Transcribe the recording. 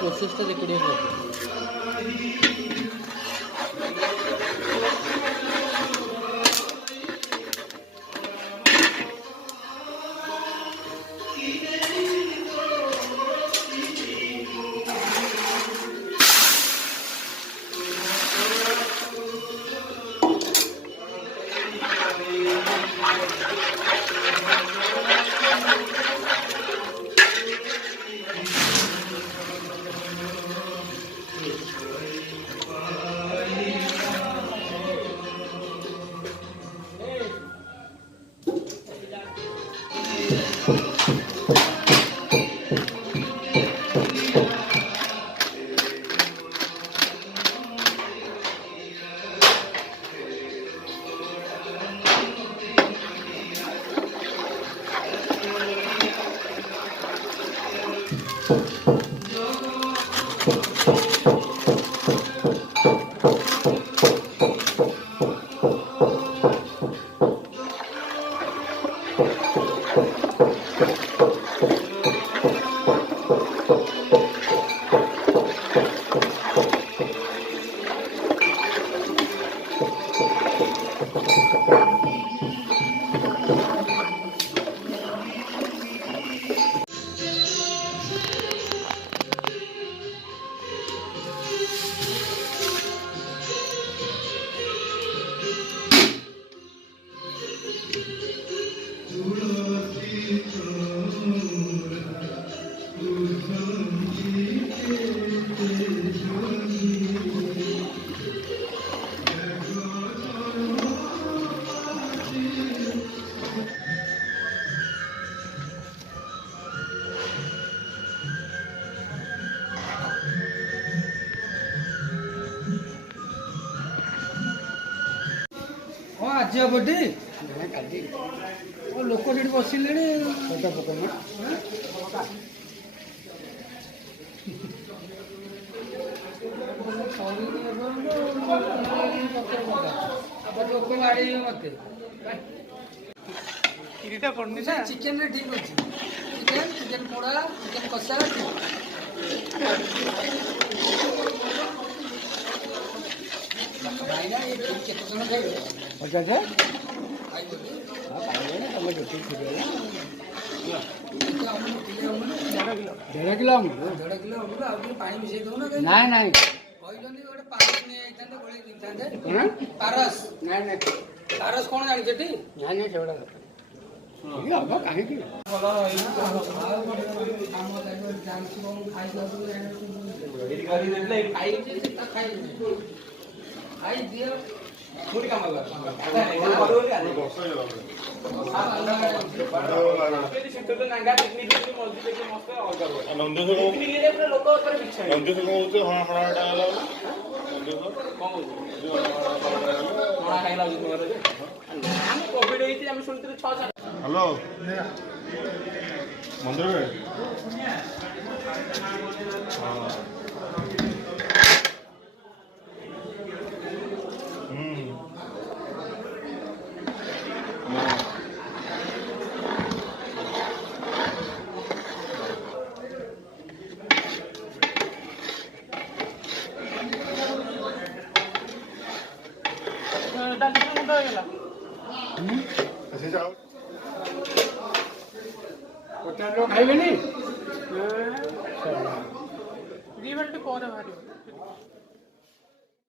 ପ୍ରୋସେସଟା ଦେଖିବାକୁ आज बर्थडे लोक बसिले लोक बाड़े मत चिकेन ठीक अच्छे चिकेन चिकेन पोड़ा चिकेन कषा भाई ना ये केते जन खाइबे अच्छा जे खाइबे तुम गोटे खिरे 1.5 किलो पानी मिसई दो ना ना कहलनी गोटे पारस नहीं आइथांदे गोळे दिथांदे पारस नहीं नहीं पारस कोन जानि छेटी नहीं नहीं सेवडा ये अब काहे की भलो काम लागो जानसी को खाइ दो एडी गाड़ी देले खाइ जे खाइ खाइ दियो थोड़ी काम लगा हेलो मंदिर में खाइबे नहीं 2 मिनट पर बाहर